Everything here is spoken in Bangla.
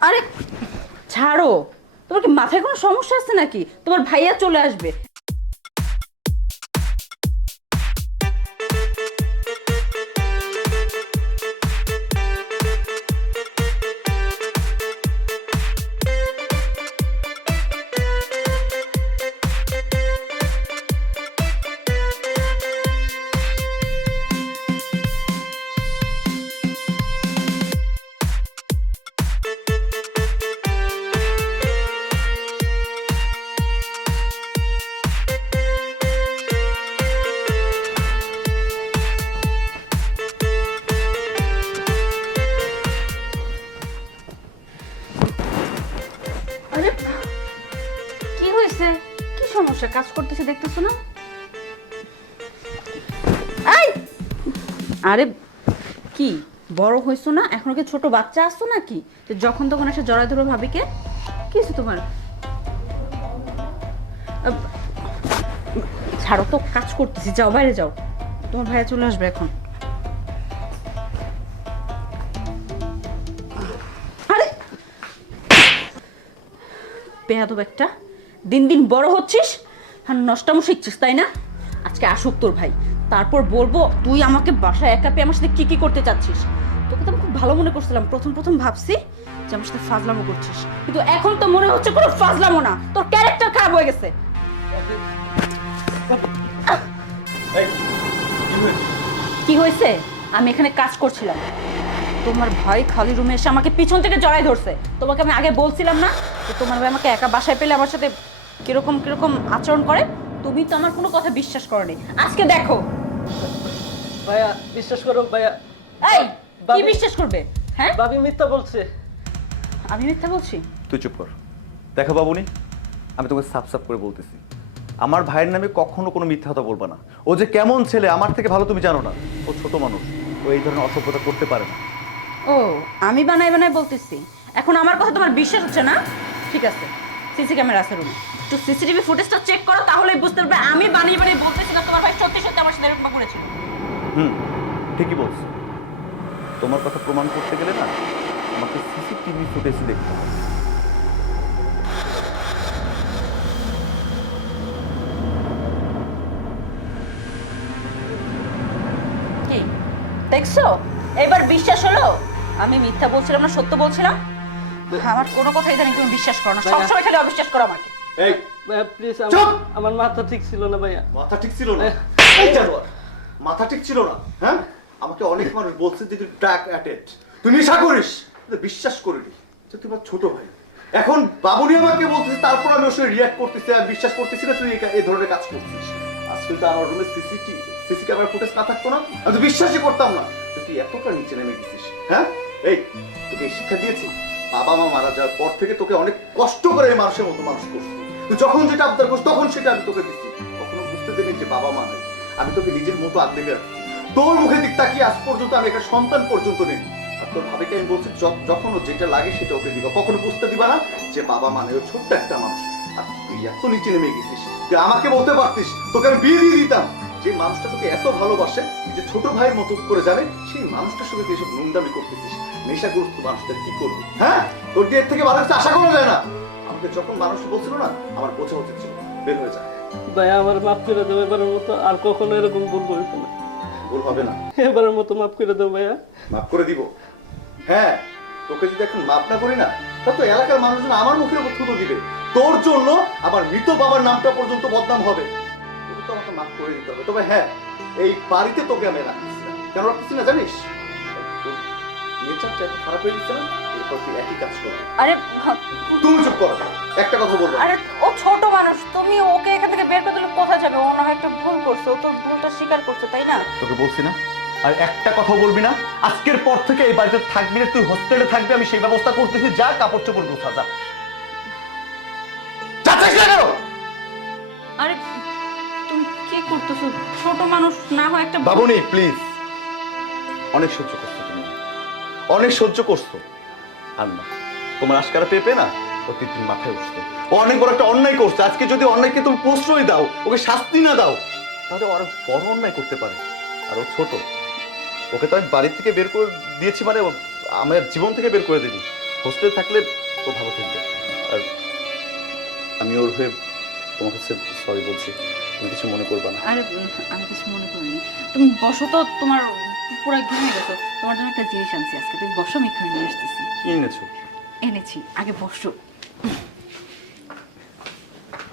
আরে ছাড়ো তোমার কি মাথায় কোনো সমস্যা আছে নাকি? তোমার ভাইয়া চলে আসবে। সমস্যা কাজ করতেছে, দেখতেছো না? আরে, কি? বড় হয়েছো না? এখনও কি ছোট বাচ্চা আসছো নাকি? যে যখন তখন এসে জড়াই ধরো ভাবিকে। কি তোমার? ছাড়ো তো, কাজ করতেছি, যাও, বাইরে যাও। তোমার ভাইয়া চলে আসবে এখন। আরে! একটা। দিন দিন বড় হচ্ছিস? আর নষ্টামো শিখছিস তাই না? আজকে আসুক তোর ভাই। তারপর বলব তুই আমাকে বাসায় একা পেয়ে আমার সাথে কী কী করতে চাচ্ছিস? তোকে তো আমি খুব ভালো মনে করছিলাম। প্রথম প্রথম ভাবছি যে আমার সাথে ফাজলামো করছিস। কিন্তু এখন তো মনে হচ্ছে কোনো ফাজলামো না। তোর ক্যারেক্টার খারাপ হয়ে গেছে। কি হয়েছে? আমি এখানে কাজ করছিলাম। তোমার ভাই খালি রুমে এসে আমাকে পিছন থেকে জড়াই ধরছে। তোমাকে আমি আগে বলছিলাম না যে তোমার ভাই আমাকে একা বাসায় পেলে আমার সাথে কীরকম কীরকম আচরণ করে তুমি তো আমার কোনো কথা বিশ্বাস করনি। আজকে দেখো। ভাইয়া বিশ্বাস করো ভাইয়া। এই কি বিশ্বাস করবে? হ্যাঁ? ভাবি মিথ্যা বলছে। আমি মিথ্যা বলছি? তুই চুপ কর। দেখো বাবুনি আমি তোকে সাফ সাফ করে বলতেছি। আমার ভাইয়ের নামে কখনো কোনো মিথ্যা কথা বলবা না। ও যে কেমন ছেলে আমার থেকে ভালো তুমি জানো না। ও ছোট মানুষ ও এই ধরনের অসভ্যতা করতে পারে না। ও আমি বানাই বানাই বলতেছি। এখন আমার কথা তোমার বিশ্বাস হচ্ছে না? ঠিক আছে সিসি ক্যামেরা আছে রুমে। একটু সিসিটিভি ফুটেজটা চেক করো তাহলেই বুঝতে পারবে। আমি বানিয়ে বানিয়ে বলতেছি না তোমার ভাই সত্যি সত্যি আমার সাথে এরকম করেছিল হুম ঠিকই বলছো। তোমার কথা প্রমাণ করতে গেলে না আমাকে সিসিটিভি ফুটেজ দেখতে হবে। দেখছ? এবার বিশ্বাস হলো? আমি মিথ্যা বলছিলাম না সত্য বলছিলাম? আমার কোনো কথাই জানি তুমি বিশ্বাস করো না। সবসময় খালি অবিশ্বাস করো আমাকে। এই। ভাইয়া প্লিজ! আমার মাথা ঠিক ছিল না ভাইয়া। মাথা ঠিক ছিল না? এই জানোয়ার মাথা ঠিক ছিল না হ্যাঁ? আমাকে অনেক মানুষ বলছে যে তুই ট্র্যাক অ্যাটেড তুই নেশা করিস? বিশ্বাস করিনি যে তুই আমার ছোট ভাই। এখন বাবুনি আমাকে বলতেছে তারপর আমি ওর সঙ্গে রিয়াক্ট করতেছি আর বিশ্বাস করতেছি না তুই এই ধরনের কাজ করছিস। আজকে তো আমার রুমে সিসিটিভি সিসি ক্যামেরা ফুটেজ না থাকতো না? আমি তো বিশ্বাসই করতাম না। তুই এতটা নিচে নেমে গেছিস হ্যাঁ? এই তোকে শিক্ষা দিয়েছি। বাবা মা মারা যাওয়ার পর থেকে তোকে অনেক কষ্ট করে মানুষের মতো মানুষ করছি। তুই যখন যেটা আবদার করছিস তখন সেটা আমি তোকে দিচ্ছি। কখনো বুঝতে দেবে যে বাবা মা নেই। আমি তোকে নিজের মতো আগলে তোর মুখে দিক তাকিয়ে আজ পর্যন্ত আমি একটা সন্তান পর্যন্ত নেই। আর তোর ভাবিকে আমি বলছি যখন যেটা লাগে সেটা ওকে দিবা। কখনো বুঝতে দিবা না যে বাবা মানে ও ছোট্ট একটা মানুষ। আর তুই এত নিচে নেমে গেছিস। তুই আমাকে বলতে পারতিস, তোকে আমি বিয়ে দিয়ে দিতাম। যে মানুষটা তোকে এত ভালোবাসে যে ছোট ভাইয়ের মতো করে জানে সেই মানুষটার সঙ্গে তুই এসব নোংদামি করতেছিস। নেশাগ্রস্ত মানুষটা কি করবি? হ্যাঁ? তোর বিয়ের থেকে ভালো কিছু আশা করা যায় না। আমাকে যখন মানুষ বলছিল না আমার বোঝা উচিত ছিল। বের হয়ে যায় ভাইয়া আমার মাফ করে দেবো এবারের মতো আর কখনো এরকম ভুল করব না। ভুল হবে না। এবারের মতো মাফ করে দেবো ভাইয়া। মাফ করে দিব। হ্যাঁ তোকে যদি এখন মাফ না করি না তা তো এলাকার মানুষজন আমার মুখের উপর থুতো দিবে। তোর জন্য আমার মৃত বাবার নামটা পর্যন্ত বদনাম হবে। আমাকে মাফ করে দিতে হবে। তবে হ্যাঁ এই বাড়িতে তোকে আমি রাখতেছি না কেন রাখতেছি না জানিস? নেচারটা এত খারাপ হয়ে গেছে না? এরপর তুই একই কাজ করবি। আরে তুমি চুপ করো। একটা কথা বলব। আরে ও ছোট মানুষ তুমি ওকে এখান থেকে বের করে দিলে কোথায় যাবে? ও না একটা ভুল করছে ও তোর ভুলটা স্বীকার করছে তাই না? তোকে বলছি না? আর একটা কথা বলবি না? আজকের পর থেকে এই বাড়িতে থাকবি না তুই হোস্টেলে থাকবি আমি সেই ব্যবস্থা করতেছি যা কাপড় চোপড় গোছা যা। করতেছো? ছোট মানুষ না হয় একটা বাবুনি প্লিজ অনেক সহ্য করছ তুমি। অনেক সহ্য করছ। তোমার পেপে না? ও তিন মাথায় উঠছে। ও অনেক বড় একটা অন্যায় করছে। আজকে যদি অন্যায়কে তুমি প্রশ্রয় দাও, ওকে শাস্তি না দাও, তাহলে আরও বড় অন্যায় করতে পারে। আর ও ছোট। ওকে তো আমি বাড়ি থেকে বের করে দিয়েছি মানে আমার জীবন থেকে বের করে দিবি হোস্টেলে থাকলে ও ভালো থাকবে। আর আমি ওর হয়ে তোমার কাছে সরি বলছি। তুমি কিছু মনে করবে না। আরে আমি কিছু মনে করিনি। তুমি বসো তো তোমার পুরো ঘেমে গেছো। তোমার জন্য একটা জিনিস আনছি আজকে। তুমি বসো আমি এখানে নিয়ে আসতেছি। কি এনেছো। এনেছি। আগে বসো।